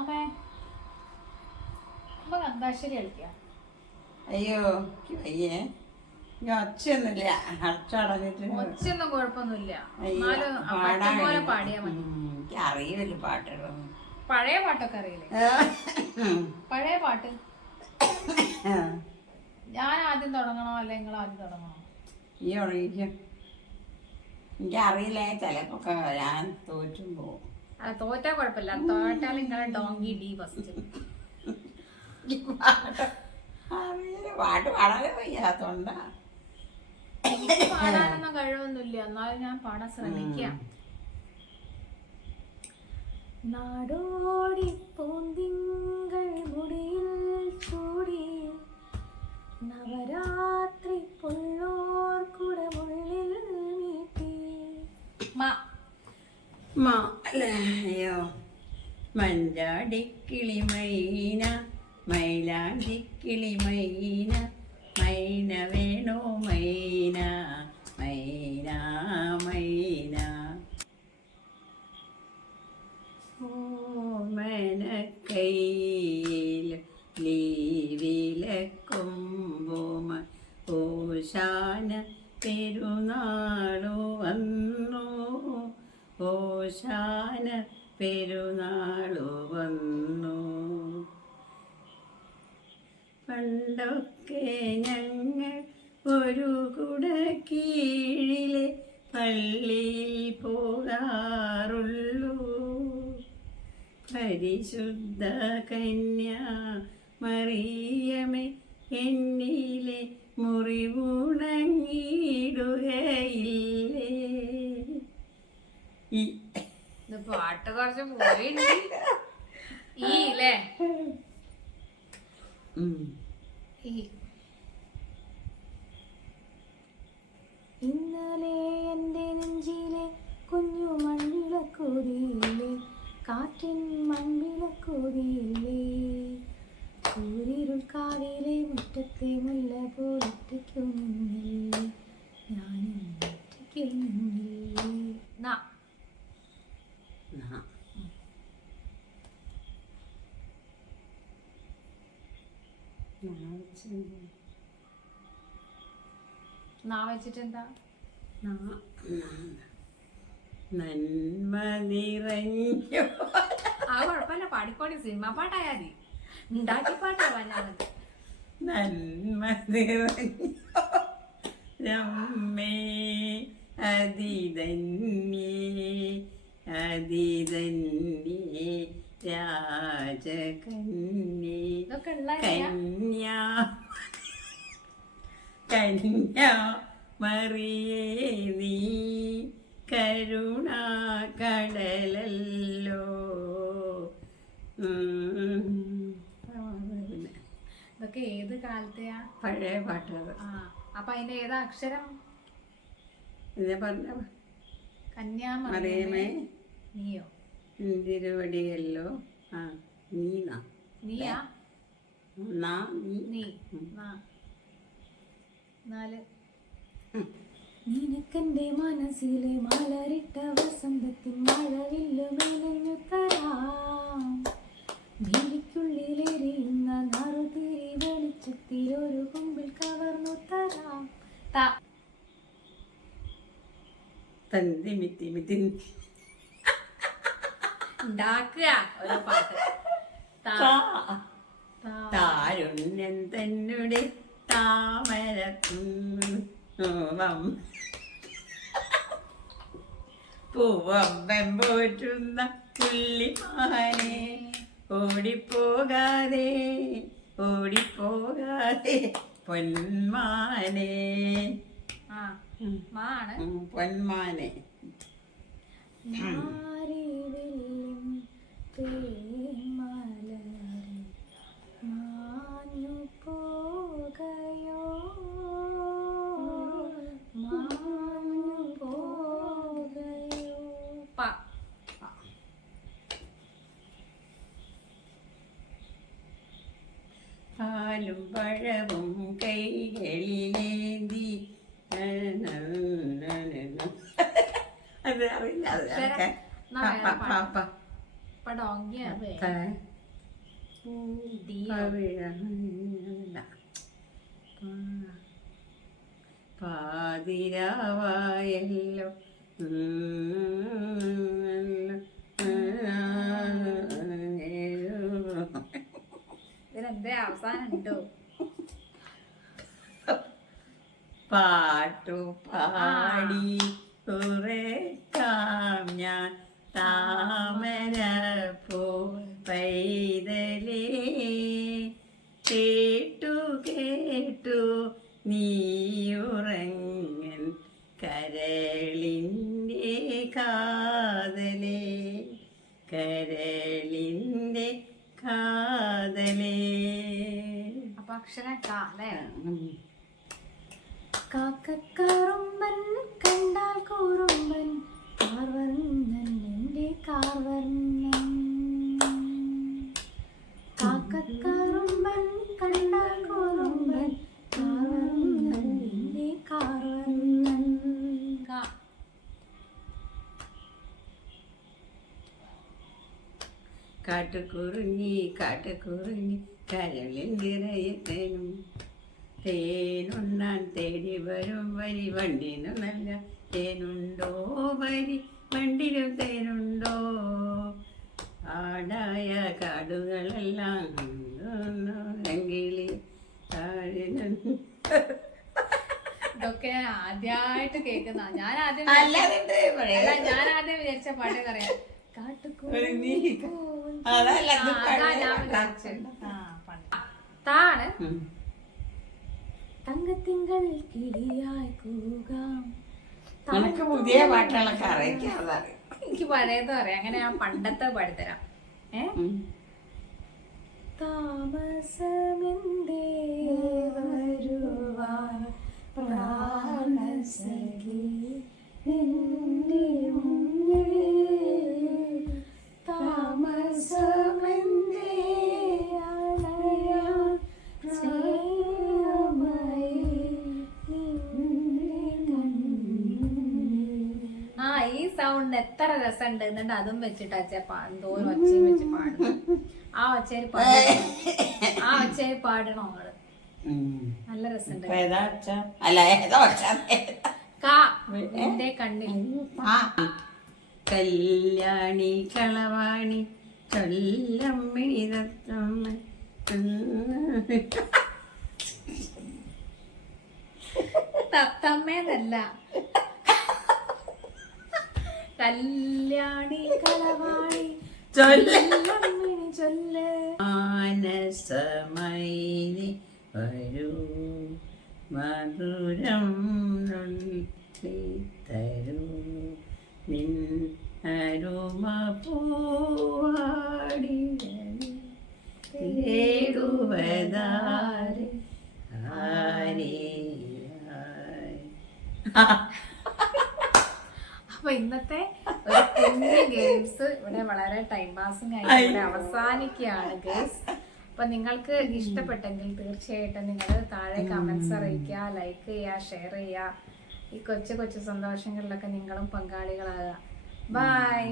അമ്മേ. അമ്മ അന്താക്ഷരി കളിക്കാം. അയ്യോ എനിക്ക് വയ്യേ. ഞാൻ ഒച്ചയൊന്നുമില്ല. അടച്ചടഞ്ഞിട്ട് ഒച്ചയൊന്നും കുഴപ്പമൊന്നുമില്ല. അയ്യോ, എന്നാലും ആ പറ്റും പോലെ പാടിയാ മതി. എനിക്ക് അറിയില്ല പാട്ടുകളൊന്നും. പഴയ പാട്ടൊക്കെ അറിയില്ലേ? പഴയ പാട്ട്. ഞാൻ ആദ്യം തുടങ്ങണോ അല്ലെ നിങ്ങൾ ആദ്യം തുടങ്ങണോ? ഈ ഉറങ്ങിക്കും. അറിയില്ല ചിലപ്പോ ഞാൻ തോറ്റും പോകും അല്ല തോറ്റാ കുഴപ്പമില്ല. തോറ്റാൽ നിങ്ങളെ ഡോങ്കി ഡി ഫസ്റ്റ് പാട്ട് പാടാനേ വയ്യാത്തോണ്ടാ. എനിക്ക് പാടാനൊന്നും കഴിവൊന്നുമില്ല. എന്നാലും ഞാൻ പാടാൻ ശ്രമിക്കാം. നാടോടി പൂന്തിങ്കൾ മഞ്ചാടിക്കിളി മൈന മൈലാടിക്കിളി മൈന മൈന വേണോ മൈന മൈന മൈന. ഓമനക്കൈയിൽ ലീവിലക്കൊമ്പുമ ഓശാന പെരുന്നാളു വന്നു. ഓശാന പെരുന്നാളു വന്നു. പണ്ടൊക്കെ ഞങ്ങൾ ഒരു കുട കീഴിലെ പള്ളിയിൽ പോകാറുള്ളൂ. പരിശുദ്ധ കന്യ മറിയമേ എന്നിലെ മുറിവുണങ്ങിയിടുകയില്ലേ? ഈ പാട്ട് കുറച്ച് പോയിണ്ട്. ഈ അല്ലേ ഇന്നലെ എന്റെ നെഞ്ചിലെ കുഞ്ഞു മൺവിളക്കൊതിയില്ലേ കാറ്റിൻ മൺവിളക്കൊതിയില്ലേ? കൂരിരുൾ കാവിലെ മുറ്റത്തെ മുല്ല പോലൊറ്റയ്ക്കു ഞാനും ഞാൻ ഒറ്റയ്ക്കു നിന്നില്ലേ നാ. നാ വെച്ചിട്ട് നന്മ നിറഞ്ഞു. ആ കുഴപ്പമില്ല പാടിക്കോടി സിനിമ പാട്ടായാ മതി. ഉണ്ടാക്കി പാട്ടാ വല്ലാതെ നന്മ നിറഞ്ഞു. രമ്മേ അതിതന്യേ അതിതന്യേ രാജകന്യേ കന്യാ. കന്യാ. മറിയേ നീ കരുണാ കടലല്ലോ ഉം. പിന്നെ ഇതൊക്കെ ഏത് കാലത്തെയാ? പഴയ പാട്ടുകൾ അപ്പൊ അതിന്റെ ഏതാ അക്ഷരം? ഇതേ പറഞ്ഞ കന്യാമറിയമേ മറിയമേ. നീയോ? ഇന്ദിരവടിയല്ലോ ആ നീനാ നീയാ? നാ നീ. നീ നാ. നാല്. നിനക്കെന്റെ മനസ്സിലെ മലരിട്ട വസന്തത്തിൻ മഴവില്ലു മെനഞ്ഞു തരാം. ഭീതിക്കുള്ളിലെരിയുന്ന നറുതിരി വെളിച്ചത്തിൽ ഒരു കുമ്പിൽ കവർന്നു തരാം. ത. മിത്തി തിമി തിൻ ഉണ്ടാക്കുക. ഒരു പാട്ട്. താരുണ്യം തന്നെ താമര പൂവം പൂവമ്പം പോറ്റുന്ന പുള്ളിമാനെ ഓടിപ്പോകാതെ ഓടിപ്പോകാതെ പൊന്മാനെ. പൊന്മാനെ. മാറിവെല്ലും പാലും പഴവും കൈകളിലേന്തി. അത് അറിയില്ല അത് പാപ്പ. പാപ്പ ഇപ്പൊ ഡോങ്കിയാണ് ത- ഡിയോ. പാതിരാവായല്ലോ. ഇതിനെന്തേ അവസാനം ഉണ്ടോ പാട്ടു പാടി ഉറക്കാം ഞാൻ. താമര പോ പൈതലേ കേട്ടു കേട്ടു നീയുറങ്ങൻ കരളിന്റെ കാതലേ കരളിന്റെ കാതലേ. അപ്പൊ അക്ഷരം കാ അല്ലേ? കണ്ടാൽ കൂറുമ്പൻ കാർവർണൻ എന്റെ കാർവർണൻ കാക്കക്കറുമ്പൻ കണ്ടാൽ കൂറുമ്പൻ കാർവർണൻ എന്റെ കരളിൽ നിറയത്തേനും തേനുണ്ണാൻ തേടി വരും വരി. വണ്ടിനു നല്ല തേനുണ്ടോ വരി. വണ്ടിനും തേനുണ്ടോ ആടായ കാടുകളെല്ലാം എങ്കിലി ഇതൊക്കെ ആദ്യമായിട്ട് കേൾക്കുന്ന. ഞാൻ ആദ്യം അല്ല, ഞാൻ ആദ്യം വിചാരിച്ച പാട്ട് പറയാം. താണ് തങ്കത്തിങ്കൾ കിളിയായി കൂകാം. നിനക്ക് പുതിയ പാട്ടുകളൊക്കെ അറിയിക്കാതെ എനിക്ക് പഴയത് അറിയാം. അങ്ങനെ ഞാൻ പണ്ടത്തെ പാടിത്തരാം. ഏ? താമസമെന്തേ ഈ എത്ര രസം ഉണ്ട് എന്നിട്ട് അതും വെച്ചിട്ട് അച്ഛ എന്തോരം ഒച്ചയും വെച്ച് പാടും ആ ഒച്ചയിൽ പാടണം? ആ ഒച്ചയിൽ പാടണം നിങ്ങൾ? നല്ല രസമുണ്ട് എന്റെ കണ്ണിൽ. കല്യാണി കളവാണി ചൊല്ലമ്മിണി തത്തമ്മ തത്തമ്മേന്നല്ല. കല്യാണി കളവാണി ചൊല്ല. ചൊല്ലമ്മിണി ചൊല്ല്. മാനസമൈനി വരൂ. മധുരം ഗെയിംസ് ഇവിടെ വളരെ ടൈം പാസിംഗ് ആയിട്ട് ഇവിടെ അവസാനിക്കുകയാണ് ഗെയിംസ് അപ്പൊ നിങ്ങൾക്ക് ഇഷ്ടപ്പെട്ടെങ്കിൽ തീർച്ചയായിട്ടും നിങ്ങൾ താഴെ കമന്റ്സ് അറിയിക്കുക ലൈക്ക് ചെയ്യുക ഷെയർ ചെയ്യുക. ഈ കൊച്ചു കൊച്ചു സന്തോഷങ്ങളിലൊക്കെ നിങ്ങളും പങ്കാളികളാകുക. ബൈ